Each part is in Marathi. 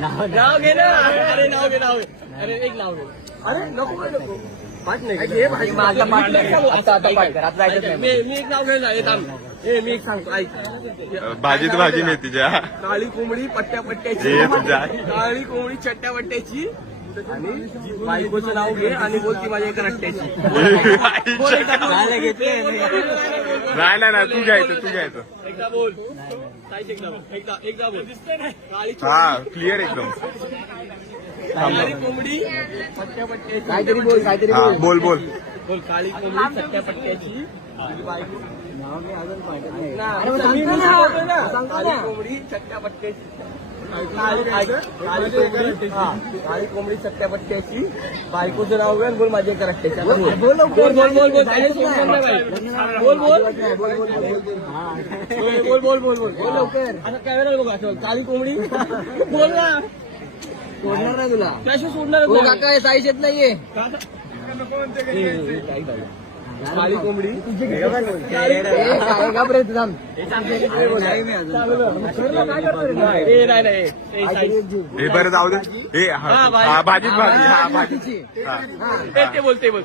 नाव घे ना. अरे नाव घे नाव घे. अरे एक नाव घे. अरे नको नको पाठ नाही. माझा पाठ नाही. आता पाठ कर. आता जायचं नाही. मी एक नाव घेणार. मी एक सांगतो ऐक. भाजीत भाजी मेथीच्या. काळी कोंबडी पट्ट्या पट्ट्याची. काळी कोंबडी चट्ट्या पट्ट्याची आणि बायकोचं नाव घे आणि बोलती माझ्या एका रट्ट्याची. नाही तू घ्यायचं. एकदा बोल. एकदा बोल. हा क्लिअर एकदम. काळी कोंबडी पट्ट्या पट्ट्याची. काहीतरी बोल. काहीतरी हा बोल. बोल. काळी कोंबडी चट्ट्या पट्ट्याची बायको. काळी कोंबडी चट्ट्या पट्ट्याची. काळी कोंबडी चट्ट्या पट्ट्याची बायकोचं नाव घे बोल माझ्या एका रट्ट्याची. बोल बोल बोल बोल बोल बोल लवकर. आता कॅमेरा बघा. काळी कोंबडी बोल ना. सोडणार नाही तुला. त्याशी सोडणार हो काका हे साईज येत नाहीये. काळी कोंबडी घाबरायचं थांब. हे बरं जाऊ दे. हे भाजीत भाजी. हा भाजी. ते बोलते बोल.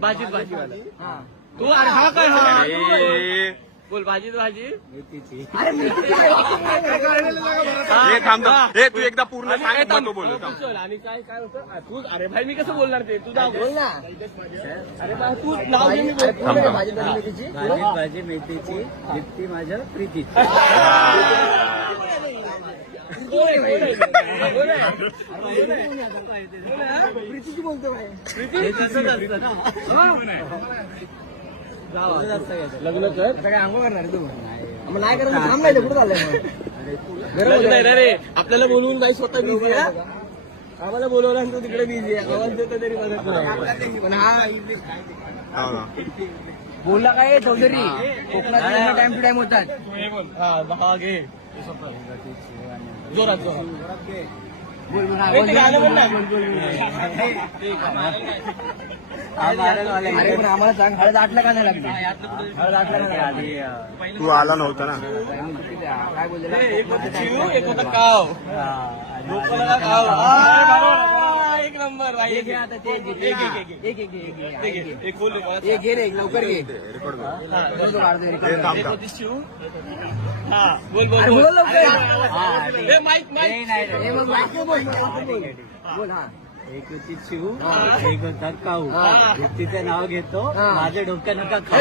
भाजीत भाजी वाला. तू हा काय हा बोल. भाजीत भाजी. हे थांब. हे तू एकदा पूर्ण सांग. बोल. आणि काय काय होतं तू. अरे भाई मी कसं बोलणार ते. तुझा बोल ना. अरे बा तू नाव घे. मी भाजी मेथीची. भाजी मेथीची दीप्ती माझ्या प्रीतीची. प्रीतीची बोलतो काय. लग्न कर. आता काय आंघोळ करणार तू. मग नाही करत थांब. नाही कुठं चाललंय लग्न नाही ना रे. आपल्याला बोलवून नाही स्वतः बिझी आहे. आम्हाला बोलवलं आणि तू तिकडे बिझी आहे. आवाज देतो तरी मदत नाही. पण हा हो ना. बोलला काय चौधरी. कोकणात टाइम टू टाइम होतात. हा दहा घे. जोरात जोरात. बोल. गाणं म्हण ना. अरे पण आम्हाला सांग हळद 8ला का नाही लागली. हळद 8ला का नाही. तू आला नव्हता ना. काय बोललेला. एक होतं चिव एक होतं काव. लोकांना काव. एक नंबर. एक घे आता ते घे. एक बोल. एक घे रे लवकर घे. रेकॉर्ड कर. एक एक होती शिव. हा बोल बोल बोल बोल. लवकर. ए माईक माईक. हे मग बाकी बोल. बोल हा. एक होती शिव. एक होता काऊ. हा. दीप्तीचं नाव घेतो. हा. माझ्या डोक्या नका खाऊ.